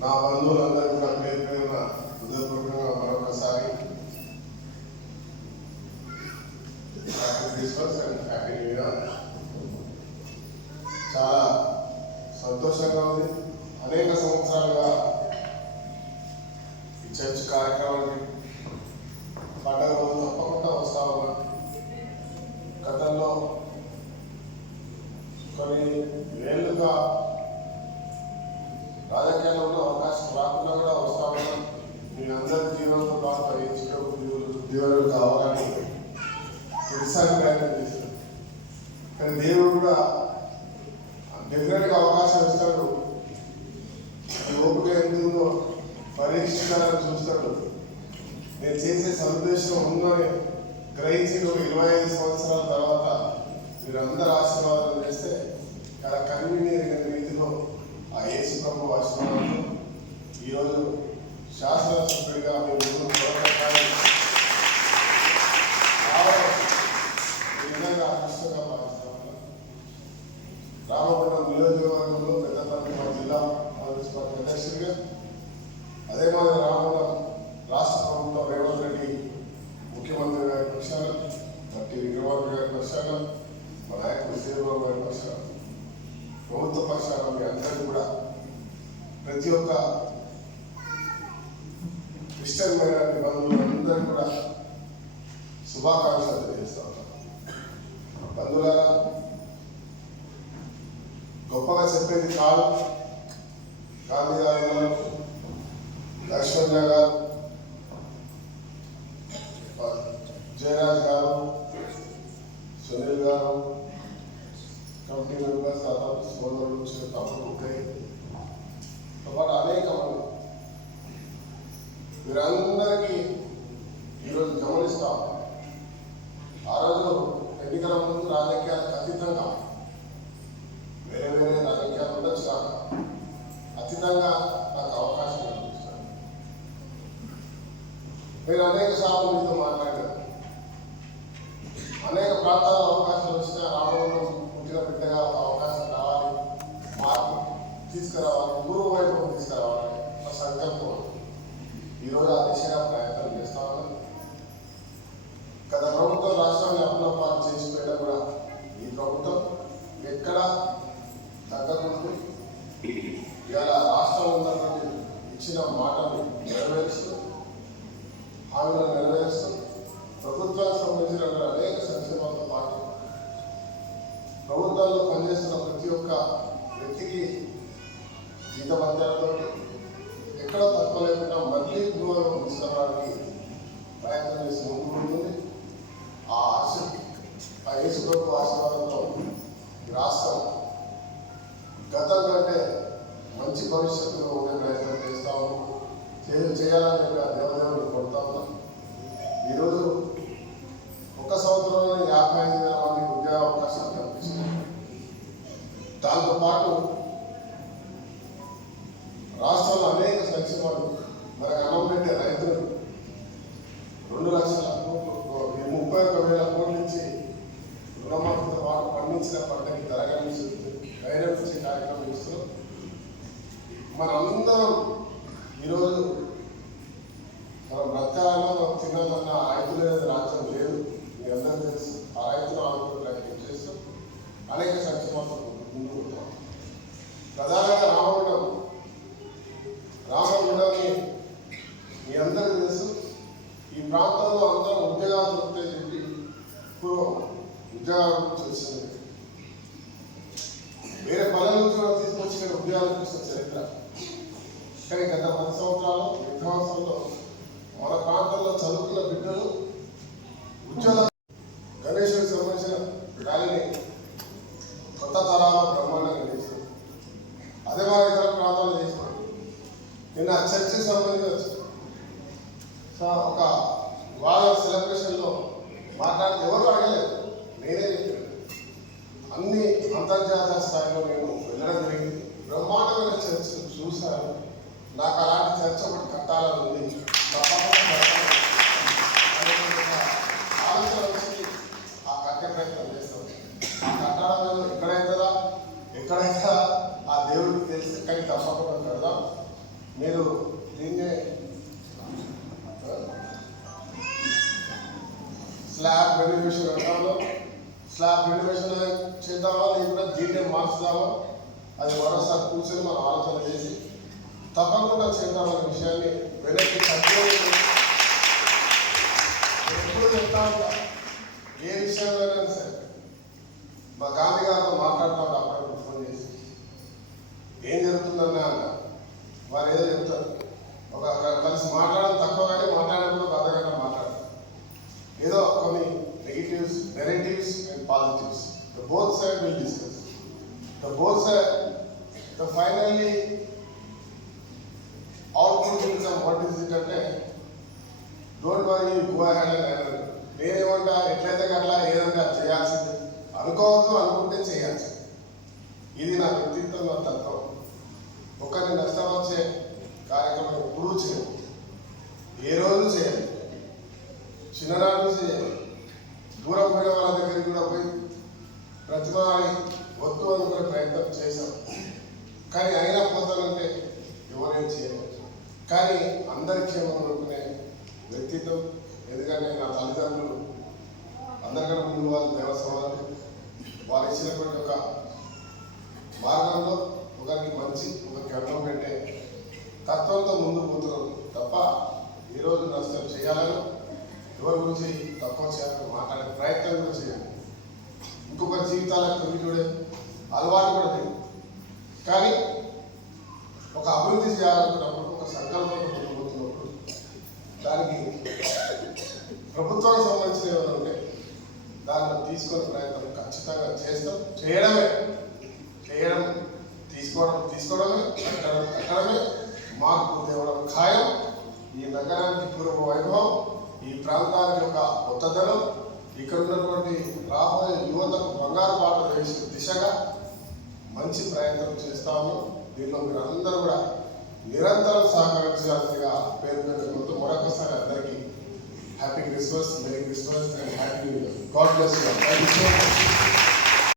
నా బంధువులందరూ కూడా పేరు పేరున హృదయపూర్వకంగా మరొకసారి happy Christmas and happy new year. చాలా సంతోషంగా ఉంది. అనేక సంవత్సరాలుగా ఈ చర్చ్ కార్యక్రమాన్ని పండగ రోజు తప్పకుండా వస్తా ఉన్నా. గతంలో కొన్ని వేళ్ళుగా రాజకీయాల్లో ఉన్న అవకాశం రాకుండా కూడా వస్తా ఉన్నా మీ అందరి జీవనంతో పాటు ఏచుకో కావాలని ప్రతిసారి ప్రయత్నం చేస్తున్నాను కానీ దేవుడు కూడా డెఫినెట్గా అవకాశం ఇస్తాడు. లోపల ఎందుకు పరీక్షించాలని చూస్తాడు. నేను చేసే సదుద్దేశం ఉందని గ్రహించి ఇరవై ఐదు సంవత్సరాల తర్వాత మీరు అందరు ఆశీర్వాదం చేస్తే చాలా కన్వీనియర్ రీతిలో ఆ యేసు ప్రభు ఆశీర్వాదంతో ఈరోజు శాసనసభ్యుడిగా మీ ముందు మరొకసారి రావడం ఈ విధంగా అదృష్టంగా భావిస్తాను రామగుండం నియోజకవర్గంలో పెద్దపల్లి మా జిల్లా కాంగ్రెస్ పార్టీ అధ్యక్షుడిగా అదే మాదిరి రామగుండం రాష్ట్ర ప్రభుత్వం రేవంత్ రెడ్డి ముఖ్యమంత్రి గారి పక్షాన పట్టి విక్రమార్క గారి పక్షాన మా నాయకుడు శ్రీబాబు గారి పక్షాన ప్రభుత్వ పక్షాన మీ అందరికీ కూడా ప్రతి ఒక్క క్రిస్టియన్ మైనారిటీ బంధువులందరూ కూడా శుభాకాంక్షలు తెలియజేస్తా ఉన్నాను. బంధువులారా గొప్పగా చెప్పేది కాదు. గాంధీ గారు ఉన్నారు, లక్ష్మణ్ గారు జయరాజ్ గారు సునీల్ గారు కమిటీ మెంబర్స్ దాదాపు సోదరులు తమ్ముడు ఉంటాయి. పాటు అనేక మంది మీరందరికీ ఈరోజు గమనిస్తాం ఆ రోజు ఎన్నికల ముందు రాజకీయాలకు అతీతంగా వేరే వేరే రాజకీయాలు ఉండొచ్చు? నాకు అతీతంగా నాకు అవకాశం కల్పిస్తాను. నేను అనేక సార్లు మీతో మాట్లాడాను అనేక ప్రాంతాల్లో అవకాశాలు వచ్చినా రావడంలో పుట్టిన బిడ్డగా అవకాశం రావాలి. మార్పు తీసుకురావాలి. గురువు వైపు తీసుకురావాలి ఒక సంకల్పం ఈరోజు ఆ దిశగా ప్రయత్నం చేస్తా ఉన్నాను గత ప్రభుత్వం రాష్ట్రాన్ని అప్పులపాలు చేసిపోయినా కూడా ఈ ప్రభుత్వం ఎక్కడా తగ్గకుండా ఇవాళ రాష్ట్రం ఉన్నటువంటి ఇచ్చిన మాటలు నెరవేరుస్తూ హామీలను నెరవేరుస్తూ ప్రభుత్వానికి సంబంధించిన అనేక సంక్షేమాలతో పాటు ప్రభుత్వాల్లో పనిచేస్తున్న ప్రతి ఒక్క వ్యక్తికి జీతభత్యాలతో ఎక్కడ తక్కువ లేకుండా మళ్ళీ గృహం తీసుకురావడానికి ప్రయత్నం చేసి ముందుకుంటుంది ఆ ఆశ ఆ యేసు ప్రభు ఆశీర్వాదంతో రాష్ట్రం గతం కంటే మంచి భవిష్యత్తులో ఉండే ప్రయత్నం చేస్తాము ఉన్నాం చేయాలని చెప్పి దేవదేవుని కొడతా ఉన్నాం. ఈరోజు ఒక సంవత్సరంలో యాభై ఐదు వేల మందికి ఉద్యోగ అవకాశాలు కల్పిస్తున్నాయి దాంతో పాటు రాష్ట్రంలో అనేక సంక్షేమాలు మనకు అన్నం పెట్టే రైతులు. రెండు లక్షల ముప్పై ఒక వేల కోట్ల నుంచి రుణమాఫీతో పాటు పండించిన పంటకి ధరగా ధైర్యం ఇచ్చే కార్యక్రమం చేస్తున్నాం మనందరం ఈరోజు మనం బ్రతకాలన్నా మనం తినాలన్న రైతులు అనేది రాజ్యం లేదు. మీ అందరూ తెలుసు ఆ రైతులు ఆందోళన ప్రయత్నం చేస్తూ అనేక సంక్షేమాలు ముందుకుంటాం ప్రధాన ప్రధానంగా రామగుండం రామగుండాన్ని మీ అందరికీ తెలుసు ఈ ప్రాంతంలో అందరం ఉద్యోగాలు దొరుకుతాయి చెప్పి పూర్వం ఉద్యోగాల గురించి వచ్చింది వేరే పనుల నుంచి కూడా తీసుకొచ్చి ఇక్కడ ఉద్యోగాలు చూసిన చరిత్ర కానీ గత పది సంవత్సరాలు విధ్వంసంలో మన ప్రాంతంలో చదువుకున్న బిడ్డలు ఉద్యోగ గణేశ్వరికి సంబంధించిన ర్యాలీని కొత్త తరాల బ్రహ్మాండంగా చేశారు అదే మా ఇతర ప్రాంతాల్లో చేసినాం నిన్న చర్చకి సంబంధించి సో ఒక వాళ్ళ సెలబ్రేషన్లో మాట్లాడితే ఎవరు అడగలేదు నేనే చెప్పాను అన్ని అంతర్జాతీయ స్థాయిలో నేను వెళ్ళడం జరిగింది. బ్రహ్మాండమైన చర్చలు చూశాను. నాకు అలాంటి చర్చ ఒకటి కట్టాలని ఉంది. ఆలోచన వచ్చి ఆ కట్టే ప్రయత్నం చేస్తాం ఆ కట్టడం ఎక్కడైతుందా ఎక్కడైతే ఆ దేవుడికి తెలిసి కానీ తప్పకుండా పెడదాం మీరు దీన్నే స్లాబ్ రెనోవేషన్ అంటాము స్లాబ్ రెనోవేషన్ చేద్దామా? లేకుండా దీన్నే మార్చుదామా? అది మరోసారి కూర్చొని మనం ఆలోచన చేసి తప్పకుండా చేద్దామనే విషయాన్ని వెనక్కి తగ్గి ఎప్పుడు చెప్తా ఉంటా? ఏ విషయంలోనైనా సరే. మా గాంధీ గారితో మాట్లాడుతూ ఉంటా అప్పుడప్పుడు ఫోన్ చేసి. ఏం జరుగుతుందన్నా? వారు ఏదో the both side finally output income what it అంటే డోంట్ వరీ గో అహెడ్ నేనేమంటా ఎట్లయితే అట్లా ఏదంటే చేయాల్సింది. అనుకోవద్దు అనుకుంటే చేయాల్సింది. ఇది నా వ్యక్తిత్వంలో తత్వం. ఒకరిని నష్టం వచ్చే కార్యక్రమం ఎప్పుడూ చేయదు ఏ రోజు చేయాలి చిన్ననాడు చేయాలి దూరం పోయిన వాళ్ళ దగ్గరికి కూడా పోయి ప్రతిమాని వద్దు కూడా ప్రయత్నం చేశాం కానీ అయినా పోతానంటే ఎవరేం చేయలేదు కానీ అందరి క్షేమం అనుకునే వ్యక్తిత్వం ఎందుకంటే నా తల్లిదండ్రులు అందరికన్నా ముందు వాళ్ళు దేవ వారు ఇచ్చినటువంటి ఒక మార్గంలో ఒకరికి మంచి ఒకరికి అన్నం పెట్టే తత్వంతో ముందు పోతున్నారు. తప్ప ఈరోజు నష్టం చేయాలని ఎవరి గురించి తక్కువ చేయాలని మాట్లాడే ప్రయత్నం కూడా చేయాలి. ఇంకొకరి జీవితాలకు తొలి చూడే అలవాటు కూడా లేదు. కానీ ఒక అభివృద్ధి చేయాలనుకున్నప్పుడు ఒక సంకల్పం ముందుకుపోతున్నప్పుడు దానికి ప్రభుత్వానికి సంబంధించిన ఏమైనా ఉంటే దాన్ని తీసుకునే ప్రయత్నం ఖచ్చితంగా చేస్తాం. చేయడమే. చేయడం తీసుకోవడం తీసుకోవడమే కట్టడం కట్టడమే. మార్పు తేవడం ఖాయం. ఈ నగరానికి పూర్వ వైభవం ఈ ప్రాంతానికి ఒక కొత్తదనం ఇక్కడ ఉన్నటువంటి రాబోయే యువతకు బంగారు బాట వేసిన దిశగా మంచి ప్రయత్నం చేస్తాము. దీంట్లో మీరు అందరూ కూడా నిరంతరం సహకరించాల్సిందిగా పేరు పేరు మరొకసారి అందరికీ happy Christmas merry Christmas and happy God bless you thank you so much